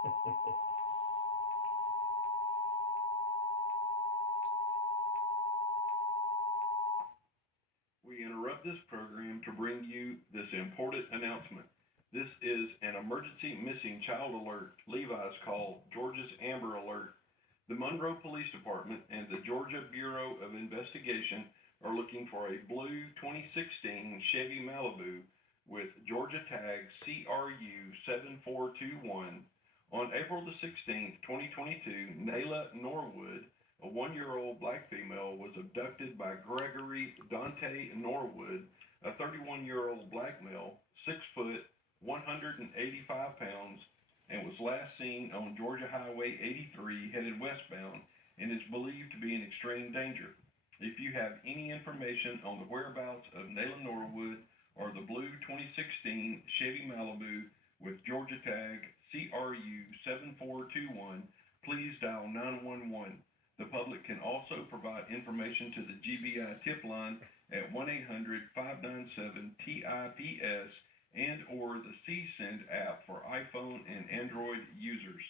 We interrupt this program to bring you this important announcement. This is an emergency missing child alert, Levi's call, Georgia's Amber Alert. The Monroe Police Department and the Georgia Bureau of Investigation are looking for a blue 2016 Chevy Malibu with Georgia tag CRU7421. On April the 16th, 2022, Nayla Norwood, a 1-year-old black female, was abducted by Gregory Dante Norwood, a 31-year-old black male, 6 foot, 185 pounds, and was last seen on Georgia Highway 83 headed westbound and is believed to be in extreme danger. If you have any information on the whereabouts of Nayla Norwood or the blue 2016 Chevy Malibu with Georgia tag CRU7421, please dial 911. The public can also provide information to the GBI tip line at 1-800-597-TIPS and or the CSend app for iPhone and Android users.